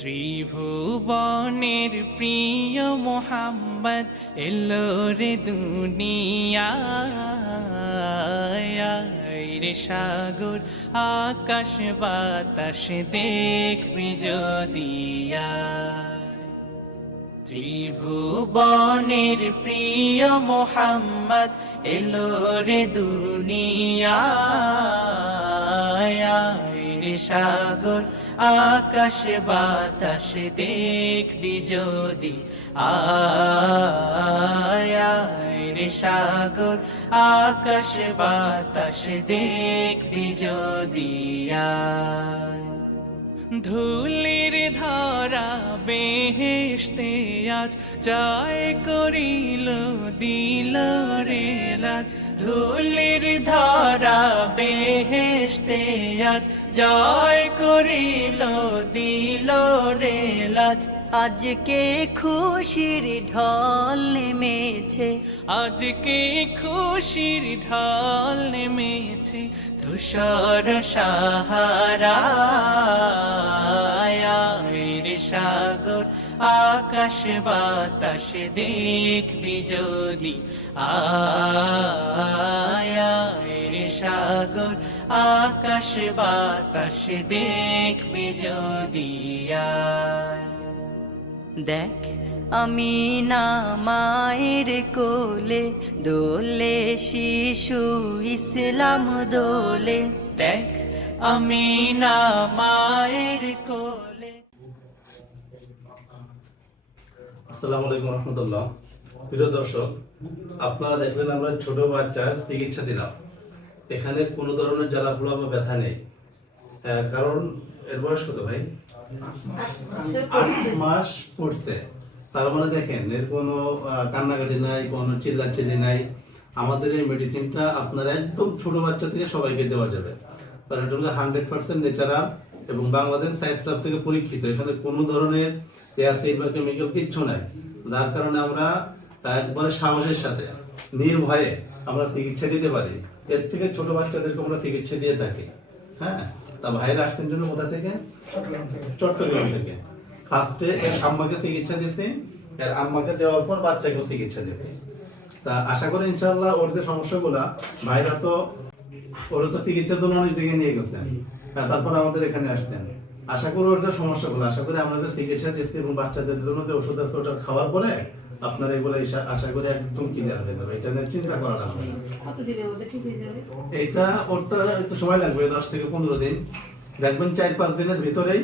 ত্রিভুবনের প্রিয় মোহাম্মদ এলো রে দুনিয়ায় রে সাগর আকাশ বাতাস দেখবি যদি ত্রিভুবনের প্রিয় মোহাম্মদ এলো রে দুনিয়ায় রে সাগর আকাশ বাতাস দেখবি যদি রে সাগর আকাশ বাতাস দেখবি যদি ধুলির ধরা বেহেশতে আজ জয় করিল দিল রে লাজ ধুলির ধরা বেহেশতে আজ জয় করিল দিল রে লাজ আজকে খুশির ঢল নেমেছে আজকে খুশির ঢল নেমেছে ধূসর সাহারা রে সাগর আকাশ বাতাস দেখবি যদি রে সাগর আকাশ বাতাস দেখবি যদি দেখ আমি না মায়ের কোলে দোলে শিশু ইসলাম দোলে দেখ আমি না মায়ের কোলে। আসসালামু আলাইকুম রহমতুল্লাহ। প্রিয় দর্শক, আপনারা দেখলেন আমরা ছোট বাচ্চার চিকিৎসা দিলাম। এখানে কোনো ধরনের জ্বালাপোড়া বা ব্যথা নেই, কারণ এর বয়স কত ভাই? 8 মাস পড়ছে। তার মানে দেখেন এর কোনো কান্নাকাটি নাই, কোনো চিল্লাচিল্লি নাই। আমাদের এই মেডিসিনটা আপনারা একদম ছোট বাচ্চা থেকে সবাইকে দেওয়া যাবে, কারণ এটা হলো 100% ন্যাচারাল এবং বাংলাদেশ সায়েন্স ল্যাব থেকে পরীক্ষিত। এখানে কোনো ধরনের অ্যাসিড বা কেমিক্যাল কিচ্ছু নাই, যার কারণে আমরা একবারে সাহসের সাথে নির্ভয়ে আমরা চিকিৎসা দিতে পারি। এর থেকে ছোট বাচ্চাদেরকে আমরা চিকিৎসা দিয়ে থাকি। হ্যাঁ, তা ভাইরা আসতেন জন্য কোথা থেকে? চট্টগ্রাম থেকে। ফার্স্টে এর আম্মাকে চিকিৎসা দিয়েছি, এর আম্মাকে দেওয়ার পর বাচ্চাকেও চিকিৎসা দিয়েছি। তা আশা করি ইনশাআল্লাহ ওর যে সমস্যাগুলা, ভাইরা তো ওর তো চিকিৎসার জন্য অনেক জায়গায় নিয়ে গেছেন, তারপর আমাদের এখানে আসছেন। আশা করি ওর যে সমস্যাগুলো, আশা করি আমাদের চিকিৎসা দিয়েছি এবং বাচ্চাদের জন্য যে ওষুধ আছে ওটা খাওয়ার পরে আপনার এগুলো আশা করি একদম ক্লিয়ার হয়ে যাবে। এটা নিয়ে চিন্তা করা না। কতদিনের মধ্যে ঠিক হয়ে যাবে? এটা ওরটা একটু সময় লাগবে, 10 থেকে 15 দিন। দেখবেন 4-5 দিনের ভিতরেই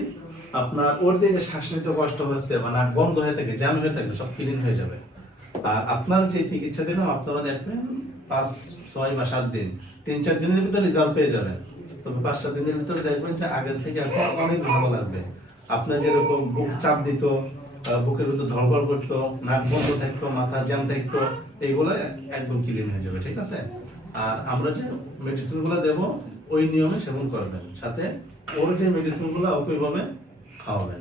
আপনার ওর যে শ্বাস নিতে কষ্ট হচ্ছে বা নাক বন্ধ হয়ে থাকে, জ্যাম হয়ে থাকে, সব ক্লিন হয়ে যাবে। আর আপনার যে চিকিৎসা দিলাম আপনারা দেখবেন 5-6 বা 7 দিন, 3-4 দিনের ভিতরে রেজাল্ট পেয়ে যাবেন। তবে 5-7 দিনের ভিতরে দেখবেন যে আগের থেকে এখন অনেক ভালো লাগবে। আপনার যেরকম বুক চাপ দিত, বুকের ভিতর ধড়ফড় করতো, নাক বন্ধ থাকতো, মাথা জ্যাম থাকতো, এইগুলো একদম ক্লিন হয়ে যাবে। ঠিক আছে? আর আমরা যে মেডিসিন গুলো দেবো ওই নিয়মে সেবন করবেন, সাথে ওর যে মেডিসিন গুলো ওইভাবে খাওয়াবেন।